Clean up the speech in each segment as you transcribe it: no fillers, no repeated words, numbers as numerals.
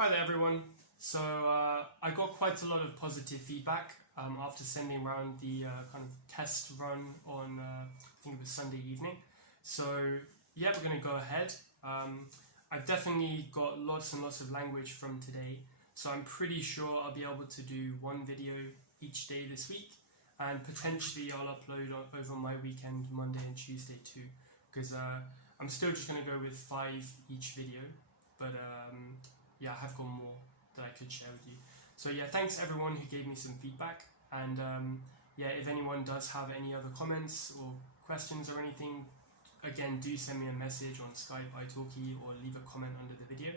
Hi there everyone. So I got quite a lot of positive feedback after sending around the kind of test run on I think it was Sunday evening. So yeah, we're going to go ahead. I've definitely got lots and lots of language from today, so I'm pretty sure I'll be able to do one video each day this week, and potentially I'll upload over my weekend, Monday and Tuesday too, because I'm still just going to go with 5 each video, but yeah, I have got more that I could share with you. So yeah, thanks everyone who gave me some feedback, and yeah, if anyone does have any other comments or questions or anything, again, do send me a message on Skype, italki, or leave a comment under the video.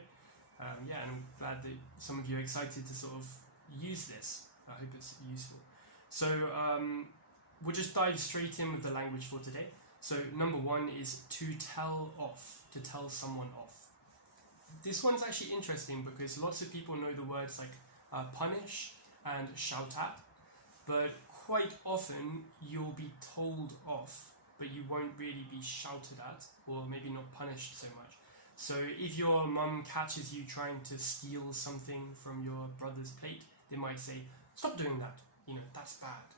Yeah, and I'm glad that some of you are excited to sort of use this. I hope it's useful. So we'll just dive straight in with the language for today. So number 1 is to tell off, to tell someone off. This one's actually interesting because lots of people know the words like punish and shout at, but quite often you'll be told off, but you won't really be shouted at, or maybe not punished so much. So if your mum catches you trying to steal something from your brother's plate, they might say, "Stop doing that, you know, that's bad."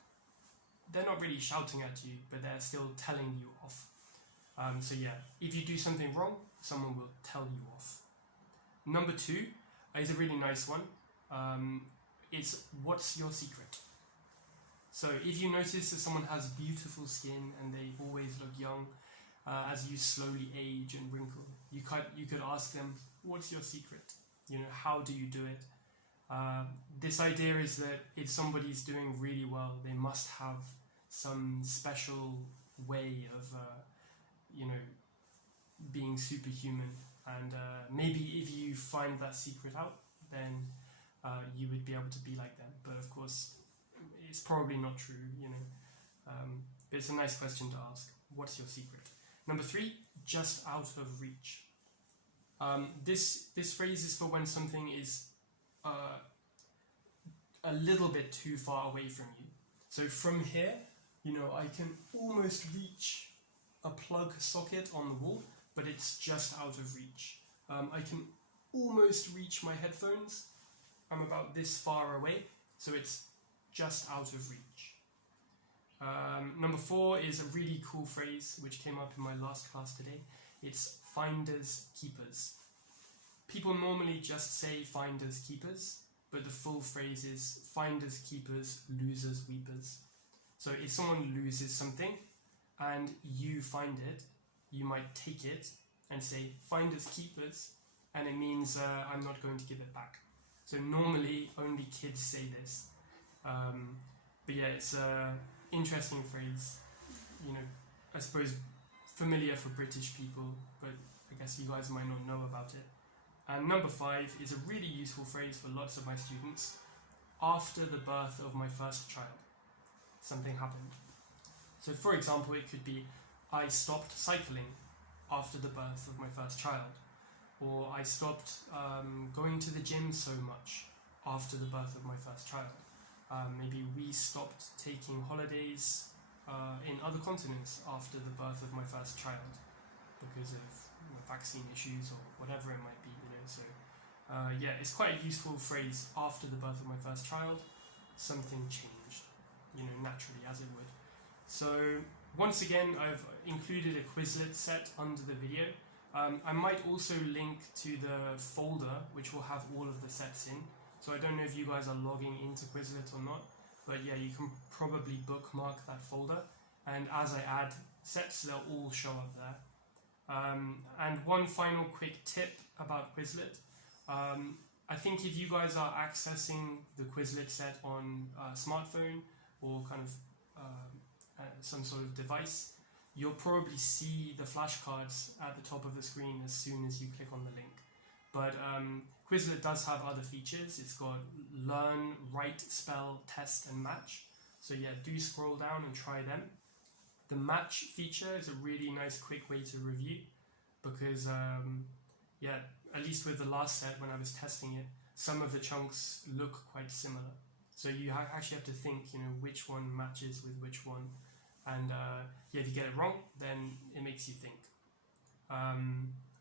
They're not really shouting at you, but they're still telling you off. So yeah, if you do something wrong, someone will tell you off. Number 2 is a really nice one. It's what's your secret? So if you notice that someone has beautiful skin and they always look young, as you slowly age and wrinkle, you could ask them, what's your secret? You know, how do you do it? This idea is that if somebody's doing really well, they must have some special way of, you know, being superhuman. And maybe if you find that secret out, then you would be able to be like them. But of course, it's probably not true, you know. But it's a nice question to ask. What's your secret? Number 3, just out of reach. This phrase is for when something is a little bit too far away from you. So from here, you know, I can almost reach a plug socket on the wall, but it's just out of reach. I can almost reach my headphones. I'm about this far away, so it's just out of reach. Number 4 is a really cool phrase which came up in my last class today. It's finders keepers. People normally just say finders keepers, but the full phrase is finders keepers, losers weepers. So if someone loses something and you find it, you might take it and say finders keepers, and it means I'm not going to give it back. So normally only kids say this, but yeah, it's an interesting phrase, you know, I suppose familiar for British people, but I guess you guys might not know about it. And number 5 is a really useful phrase for lots of my students. After the birth of my first child, something happened. So for example, it could be, I stopped cycling after the birth of my first child, or I stopped going to the gym so much after the birth of my first child. Maybe we stopped taking holidays in other continents after the birth of my first child because of, you know, vaccine issues or whatever it might be, you know. So yeah, it's quite a useful phrase. After the birth of my first child, something changed, you know, naturally, as it would. So once again, I've included a Quizlet set under the video. I might also link to the folder which will have all of the sets in. So I don't know if you guys are logging into Quizlet or not, but yeah, you can probably bookmark that folder, and as I add sets, they'll all show up there. And one final quick tip about Quizlet. I think if you guys are accessing the Quizlet set on a smartphone or kind of some sort of device, you'll probably see the flashcards at the top of the screen as soon as you click on the link. But Quizlet does have other features. It's got learn, write, spell, test, and match. So yeah, do scroll down and try them. The match feature is a really nice quick way to review because yeah, at least with the last set when I was testing it, some of the chunks look quite similar. So you actually have to think, you know, which one matches with which one. And yeah, if you get it wrong, then it makes you think.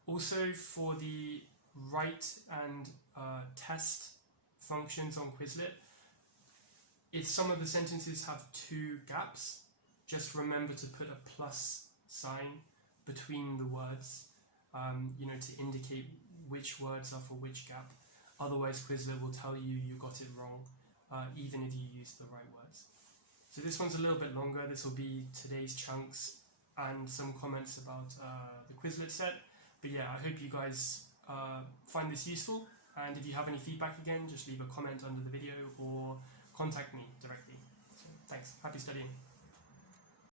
Also, for the write and test functions on Quizlet, if some of the sentences have two gaps, just remember to put a plus sign between the words, to indicate which words are for which gap. Otherwise, Quizlet will tell you you got it wrong, even if you used the right words. So this one's a little bit longer. This will be today's chunks and some comments about the Quizlet set. But yeah, I hope you guys find this useful. And if you have any feedback again, just leave a comment under the video or contact me directly. So thanks. Happy studying.